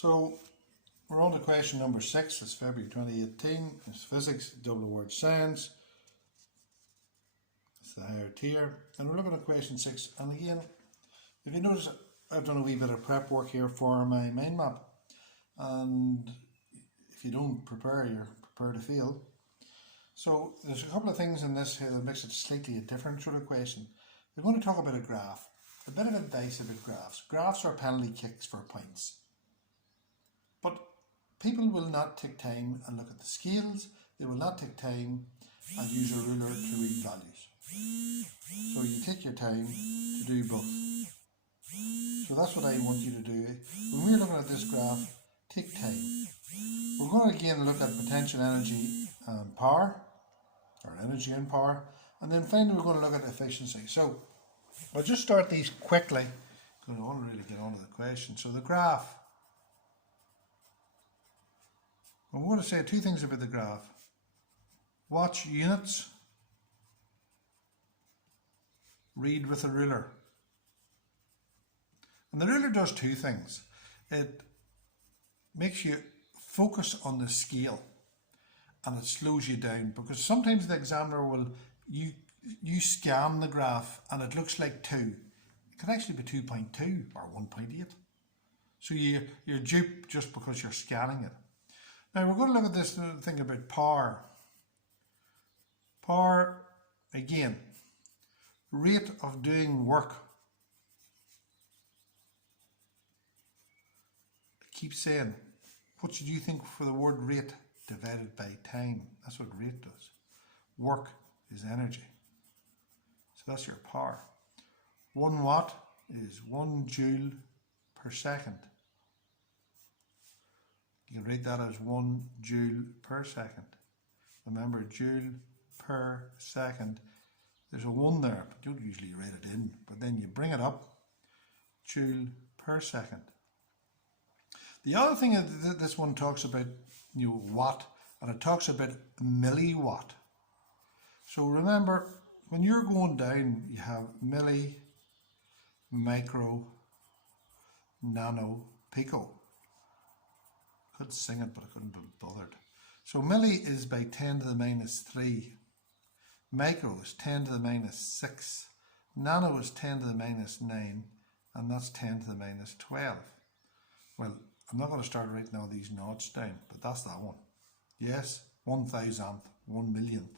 So we're on to question number 6. It's February 2018. It's physics, double word science. It's the higher tier. And we're looking at question 6. And again, if you notice, I've done a wee bit of prep work here for my mind map. And if you don't prepare, you're prepared to fail. So there's a couple of things in this here that makes it slightly a different sort of question. We're going to talk about a graph. A bit of advice about graphs. Graphs are penalty kicks for points. But people will not take time and look at the scales. They will not take time and use a ruler to read values. So you take your time to do both. So that's what I want you to do. When we're looking at this graph, take time. We're going to again look at potential energy and power, or energy and power, and then finally we're going to look at efficiency. So I'll just start these quickly because I want to really get on to the question. So the graph. I'm going to say two things about the graph. Watch units, read with a ruler. And the ruler does two things. It makes you focus on the scale and it slows you down, because sometimes the examiner will, you scan the graph and it looks like 2. It could actually be 2.2 or 1.8. So you're duped just because you're scanning it. Now we're going to look at this thing about power. Power, again, rate of doing work. I keep saying, what should you think for the word rate divided by time? That's what rate does. Work is energy. So that's your power. 1 watt is 1 joule per second. You can write that as 1 joule per second. Remember, joule per second. There's a 1 there, but you don't usually write it in. But then you bring it up. Joule per second. The other thing that this one talks about, watt, and it talks about milliwatt. So remember, when you're going down, you have milli, micro, nano, pico. I could sing it, but I couldn't be bothered. So milli is by 10 to the minus 3. Micro is 10 to the minus 6. Nano is 10 to the minus 9. And that's 10 to the minus 12. Well, I'm not going to start writing all these knots down, but that's that one. Yes, 1,000th, 1 millionth,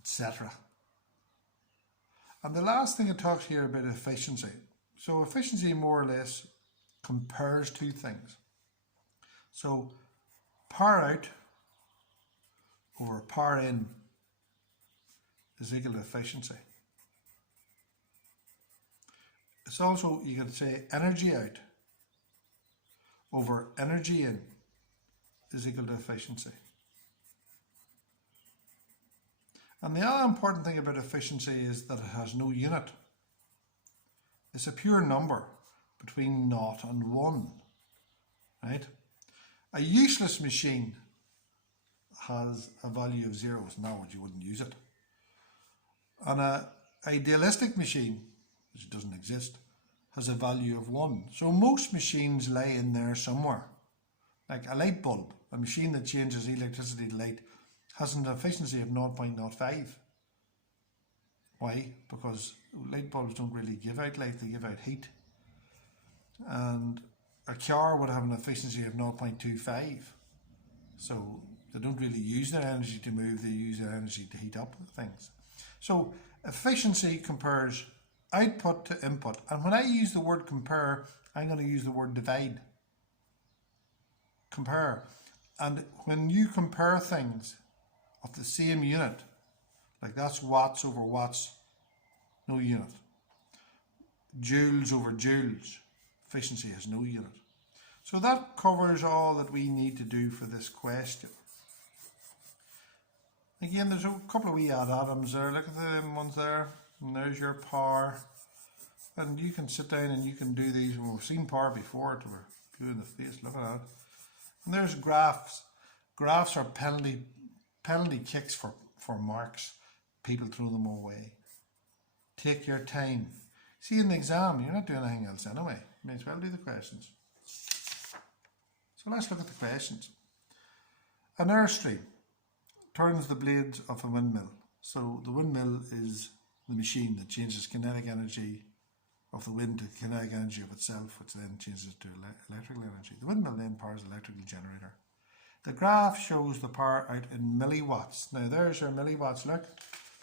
etc. And the last thing it talks here about efficiency. So efficiency more or less compares two things. So power out over power in is equal to efficiency. It's also, you could say, energy out over energy in is equal to efficiency. And the other important thing about efficiency is that it has no unit. It's a pure number between 0 and 1, right? A useless machine has a value of 0, in other words, you wouldn't use it. And an idealistic machine, which doesn't exist, has a value of 1. So most machines lie in there somewhere. Like a light bulb, a machine that changes electricity to light, has an efficiency of 0.05. Why? Because light bulbs don't really give out light, they give out heat. And a car would have an efficiency of 0.25. So they don't really use their energy to move, they use their energy to heat up things. So efficiency compares output to input. And when I use the word compare, I'm going to use the word divide. Compare. And when you compare things of the same unit, like that's watts over watts, no unit. Joules over joules, efficiency has no unit. So that covers all that we need to do for this question. Again, there's a couple of wee add-atoms there. Look at the ones there. And there's your power. And you can sit down and you can do these. We've seen power before to blue in the face. Look at that. And there's graphs. Graphs are penalty kicks for marks. People throw them away. Take your time. See, in the exam, you're not doing anything else anyway. You may as well do the questions. So let's look at the questions. An airstream turns the blades of a windmill. So the windmill is the machine that changes kinetic energy of the wind to kinetic energy of itself, which then changes to electrical energy. The windmill then powers the electrical generator. The graph shows the power out in milliwatts. Now there's your milliwatts, look.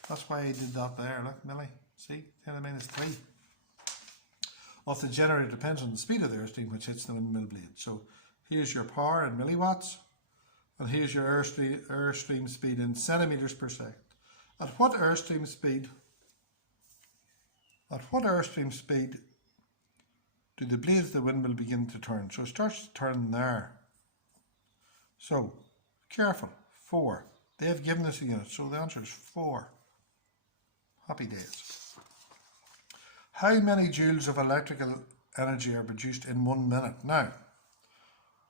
That's why I did that there, look, milli. See, 10 to the minus 3. Of the generator depends on the speed of the airstream which hits the windmill blade. So here's your power in milliwatts, and here's your airstream speed in centimeters per second. At what airstream speed do the blades of the windmill begin to turn? So it starts to turn there. So, careful, 4. They have given us a unit, so the answer is 4. Happy days. How many joules of electrical energy are produced in 1 minute? Now,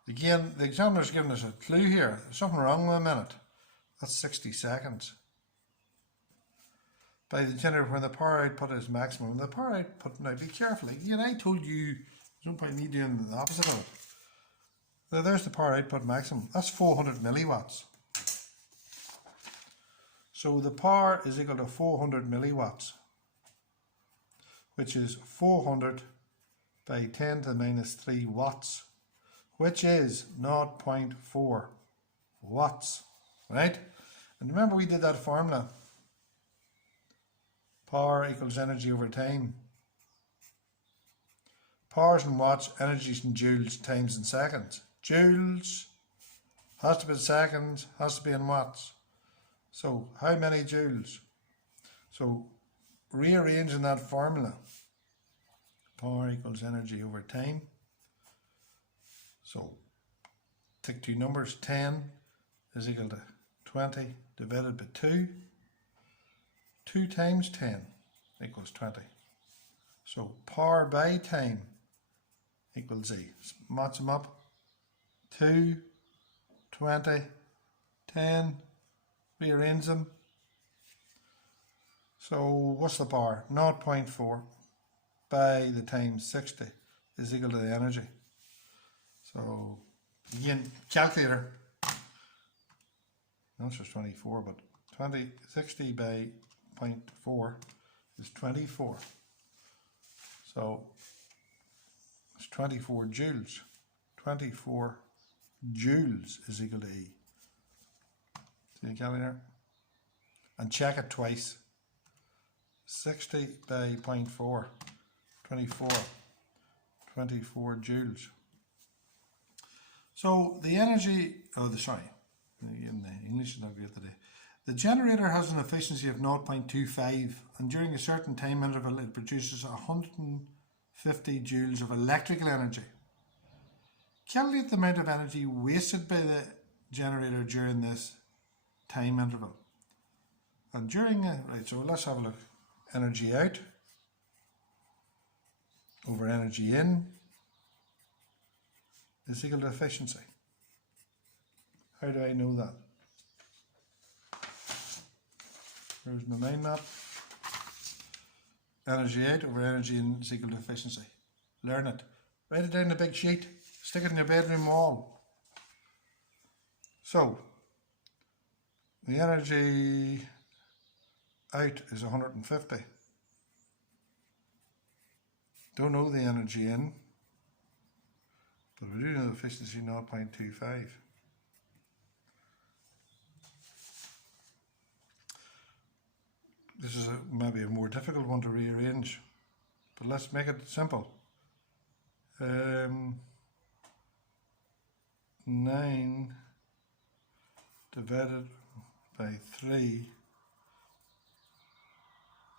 again, the examiner's given us a clue here. There's something wrong with a minute. That's 60 seconds. By the generator when the power output is maximum. The power output, now be careful. Again, I told you, there's no point in me doing the opposite of it. Now there's the power output maximum. That's 400 milliwatts. So the power is equal to 400 milliwatts, which is 400 by 10 to the minus 3 watts, which is 0.4 watts, right? And remember we did that formula. Power equals energy over time. Powers in watts, energies in joules, times in seconds. Joules has to be in seconds, has to be in watts. So how many joules? So rearranging that formula, power equals energy over time. So take two numbers, 10 is equal to 20 divided by 2. 2 times 10 equals 20. So power by time equals E. Match them up. 2, 20, 10, rearrange them. So what's the power? 0.4 by the times 60 is equal to the energy. So again, calculator. The answer is 24, but 60 by 0.4 is 24. So it's 24 joules. 24 joules is equal to E. See the calculator? And check it twice. 60 by 0.4, 24. 24 joules. So the energy, in the English is not great today. The generator has an efficiency of 0.25, and during a certain time interval it produces 150 joules of electrical energy. Calculate the amount of energy wasted by the generator during this time interval. And during, right, so let's have a look. Energy out over energy in is equal to efficiency. How do I know that? There's my mind map. Energy out over energy in is equal to efficiency. Learn it. Write it down on a big sheet. Stick it in your bedroom wall. So, the energy out is 150. Don't know the energy in, but we do know the efficiency 0.25. This is maybe a more difficult one to rearrange, but let's make it simple. 9 divided by 3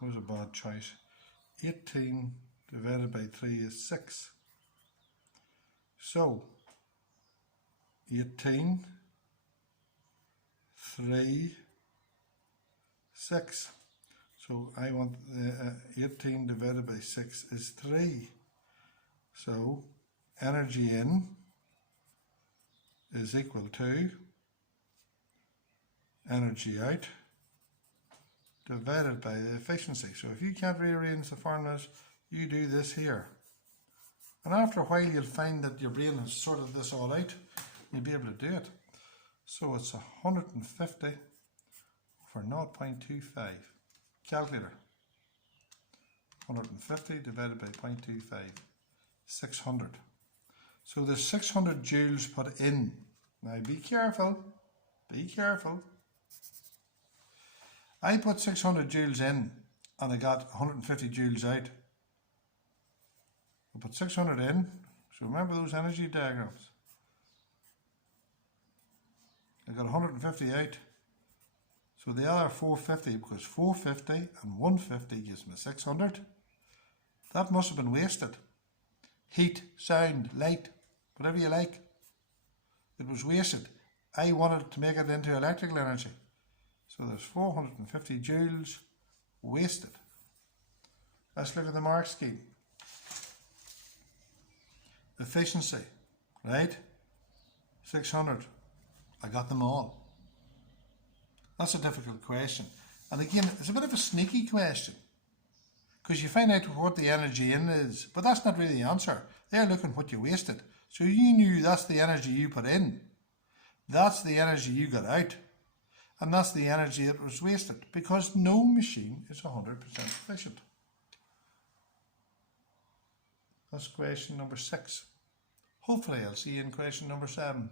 was a bad choice. 18 divided by 3 is 6. So 18, 3, 6. So I want 18 divided by 6 is 3. So energy in is equal to energy out divided by the efficiency. So if you can't rearrange the formulas, you do this here. And after a while, you'll find that your brain has sorted this all out. You'll be able to do it. So it's 150 over 0.25. Calculator. 150 divided by 0.25. 600. So there's 600 joules put in. Now be careful. Be careful. I put 600 joules in and I got 150 joules out. I put 600 in. So remember those energy diagrams. I got 150 out. So the other 450, because 450 and 150 gives me 600. That must have been wasted. Heat, sound, light, whatever you like. It was wasted. I wanted to make it into electrical energy. So there's 450 joules wasted. Let's look at the mark scheme. Efficiency, right? 600. I got them all. That's a difficult question. And again, it's a bit of a sneaky question. Because you find out what the energy in is. But that's not really the answer. They're looking what you wasted. So you knew that's the energy you put in. That's the energy you got out. And that's the energy that was wasted. Because no machine is 100% efficient. That's question number 6. Hopefully I'll see you in question number 7.